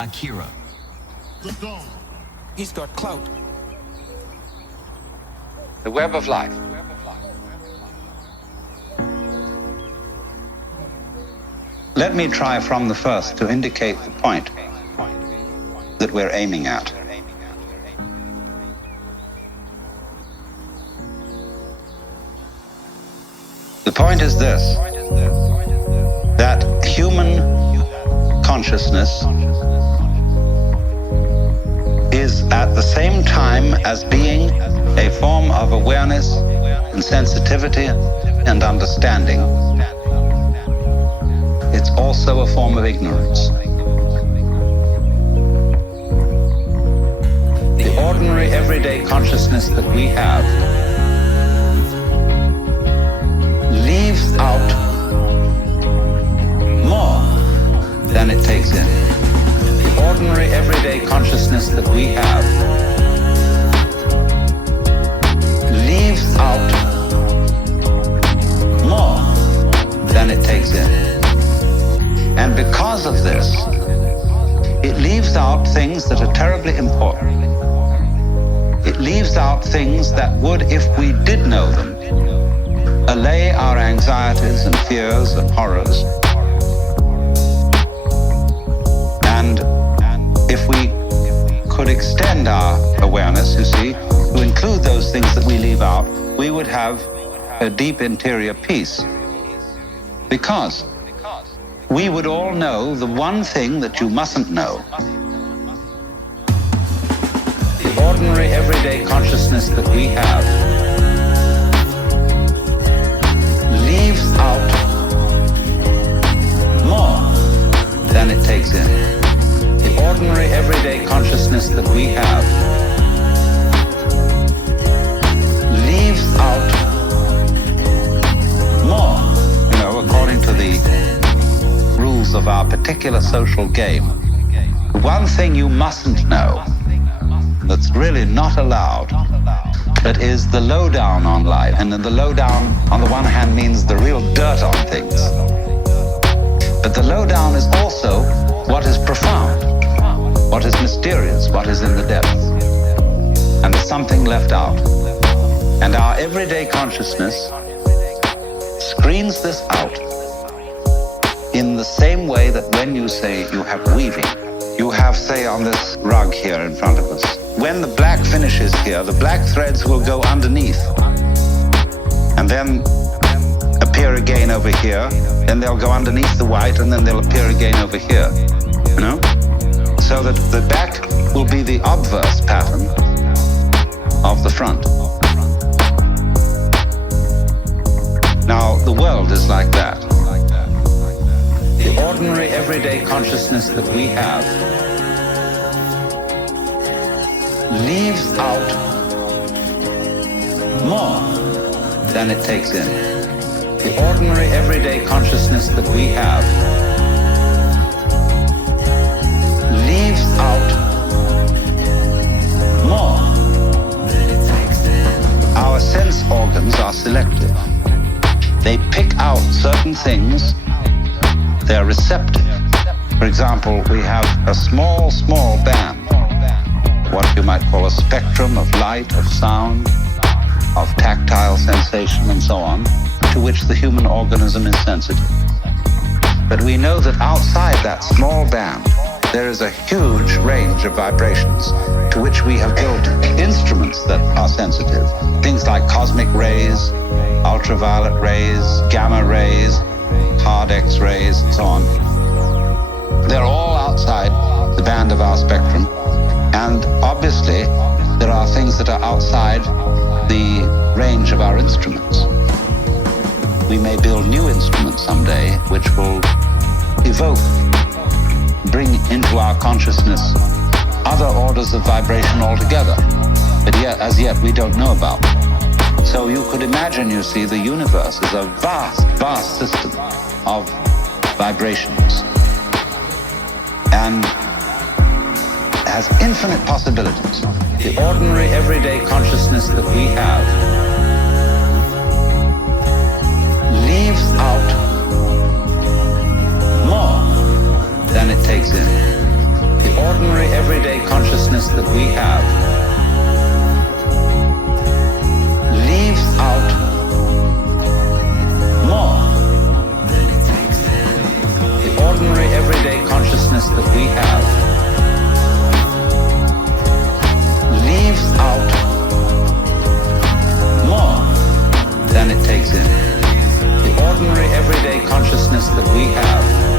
Akira The Don. He's got clout. The web of life. Let me try from the first to indicate the point that we're aiming at. The point is this, that human consciousness is at the same time as being a form of awareness and sensitivity and understanding, it's also a form of ignorance. The ordinary everyday consciousness that we have leaves out more than it takes in. The ordinary everyday consciousness that we have leaves out more than it takes in. And because of this, it leaves out things that are terribly important. It leaves out things that would, if we did know them, allay our anxieties and fears and horrors. And if we could extend our awareness, you see, to include those things that we leave out, we would have a deep interior peace. Because we would all know the one thing that you mustn't know. The ordinary everyday consciousness that we have leaves out more than it takes in. The ordinary everyday consciousness that we have leaves out more, according to the rules of our particular social game. The one thing you mustn't know, that's really not allowed, but is the lowdown on life. And then the lowdown, on the one hand, means the real dirt on things. But the lowdown is also what is profound, what is mysterious, what is in the depths. And there's something left out. And our everyday consciousness screens this out in the same way that when you say you have weaving, you have, say, on this rug here in front of us, when the black finishes here, the black threads will go underneath and then appear again over here, then they'll go underneath the white and then they'll appear again over here, so that the back will be the obverse pattern of the front. Now, the world is like that. The ordinary everyday consciousness that we have leaves out more than it takes in. The ordinary everyday consciousness that we have leaves out more than it takes in. Our sense organs are selective. They pick out certain things. They're receptive. For example, we have a small band, what you might call a spectrum of light, of sound, of tactile sensation, and so on, to which the human organism is sensitive. But we know that outside that small band, there is a huge range of vibrations to which we have built instruments that are sensitive. Things like cosmic rays, ultraviolet rays, gamma rays, hard X-rays, and so on. They're all outside the band of our spectrum. And obviously, there are things that are outside the range of our instruments. We may build new instruments someday which will evoke, bring into our consciousness other orders of vibration altogether, but yet, as yet, we don't know about. So you could imagine, you see, the universe is a vast system of vibrations and has infinite possibilities. The ordinary everyday consciousness that we have leaves out more than it takes in. The that we have